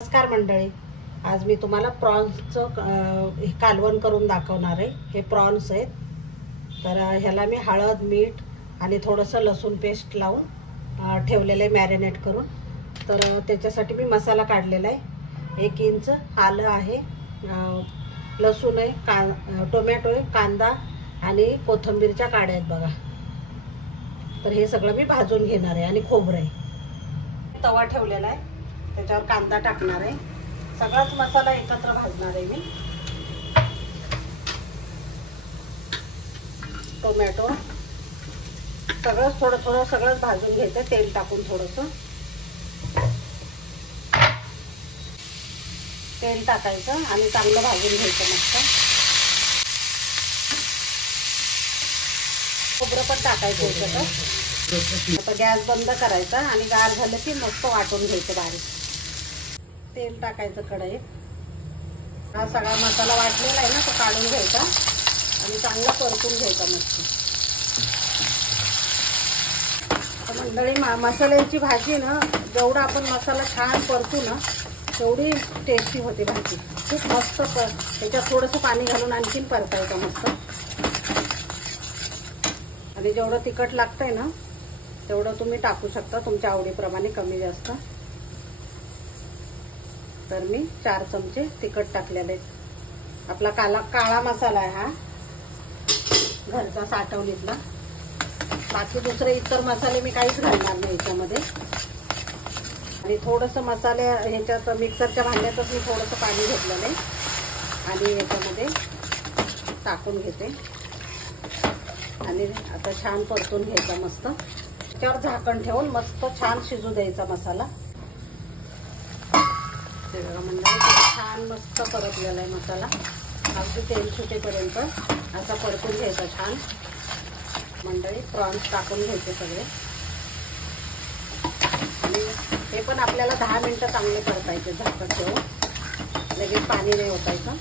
नमस्कार मंडळी, आज मी तुम्हाला प्रॉन्सचं कालवण करून दाखवणार आहे। हे प्रॉन्स आहेत, तर ह्याला मी हळद, मीठ आणि थोडंसं लसूण पेस्ट लावून ठेवलेले मॅरिनेट करून। तर त्याच्यासाठी मी मसाला काढलेला आहे। 1 इंच आलं आहे, लसूण आहे, टोमॅटो आहे, कांदा आणि कोथिंबीरच्या काड्या आहेत बघा। तर हे सगळं मी भाजून घेणार आहे आणि खोबरं आहे। तवा ठेवलेला आहे, त्याच्यावर कांदा टाकणार आहे। सगळाच मसाला एकत्र भाजणार आहे मी। टोमॅटो सगळंच थोडं थोडं सगळंच भाजून घ्यायचं, तेल टाकून थोडंसं तेल टाकायचं आणि चांगलं भाजून घ्यायचं मस्त। खोबरं पण टाकायचं याच्यात। आता गॅस बंद करायचा आणि गार झालं की मस्त वाटून घ्यायचं बारीक। तेल टाकायचं कढईत। हा सगळा मसाला वाटलेला आहे ना, तो काढून घ्यायचा आणि चांगला परतून घ्यायचा मस्त। तर मंडळी, मसाल्याची भाजी ना, जेवढा आपण मसाला छान परतू ना तेवढी टेस्टी होते भाजी। खूप मस्त त्याच्यात थोडंसं पाणी घालून आणखीन परतायचं मस्त। आणि जेवढं तिखट लागतंय ना तेवढं तुम्ही टाकू शकता तुमच्या आवडीप्रमाणे, कमी जास्त। तर मी 4 चमचे तिखट टाकलेले। आपला काळा मसाला आहे हा, घरचा साठवणीतला। बाकी दुसरे इतर मसाले मी काहीच घालणार नाही याच्यामध्ये। आणि थोडंसं मसाले ह्याच्यात मिक्सरच्या भांड्यातच मी थोडंसं पाणी घेतलेलं आहे आणि याच्यामध्ये टाकून घेते आणि आता छान परतून घ्यायचा मस्त। त्याच्यावर झाकण ठेवून मस्त छान शिजू द्यायचा मसाला। मंडळी, छान मस्त परतलेला आहे मसाला, अगदी तेल सुटेपर्यंत असा परतून घ्यायचा छान। मंडळी, प्रॉन्स टाकून घ्यायचे सगळे आणि हे पण आपल्याला 10 मिनिटं चांगले परतायचे झाकण ठेवून, लगेच पाणी नाही ओतायचं।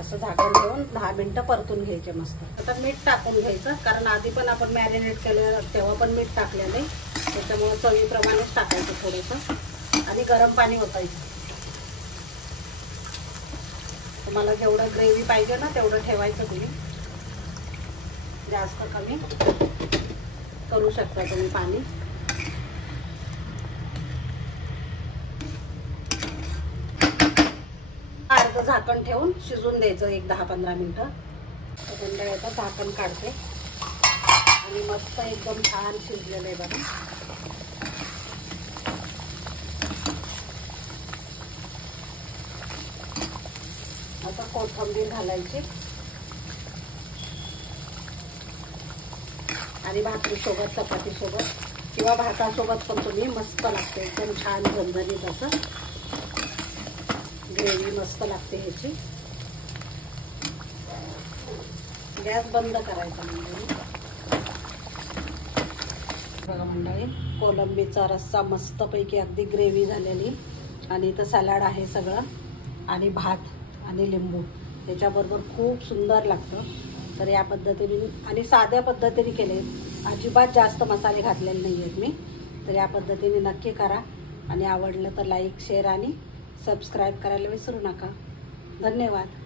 असं झाकण ठेवून 10 मिनिटं परतून घ्यायचे मस्त। आता मीठ टाकून घ्यायचं, कारण आधी पण आपण मॅरिनेट केलं तेव्हा पण मीठ टाकलेलं आहे, त्याच्यामुळे चवीप्रमाणेच टाकायचं थोडंसं आणि गरम पाणी ओतायचं। तुम्हाला जेवढं ग्रेव्ही पाहिजे ना तेवढं ठेवायचं, तुम्ही जास्त कमी करू शकता तुम्ही पाणी। अर्ध झाकण ठेवून शिजून द्यायचं 10-15 मिनिटं। आता झाकण काढते आणि मस्त एकदम छान शिजलेलं आहे बघा। आता कोथिंबीर घालायची आणि भाकरीसोबत, चपातीसोबत किंवा भातासोबत पण तुम्ही मस्त लागते, एकदम छान झणझणीत असं ग्रेव्ही मस्त लागते ह्याची। गॅस बंद करायचा मंडळी। बघा मंडळी, कोलंबीचा रस्सा मस्तपैकी अगदी ग्रेव्ही झालेली आणि इथं सॅलड आहे सगळं आणि भात आणि लिंबू, त्याच्याबरोबर खूप सुंदर लागतं। तर या पद्धतीने आणि साध्या पद्धतीने केले, अजिबात जास्त मसाले घातलेले नाही आहेत मी। तर या पद्धतीने नक्की करा आणि आवडलं तर लाईक, शेअर आणि सबस्क्राईब करायला विसरू नका। धन्यवाद।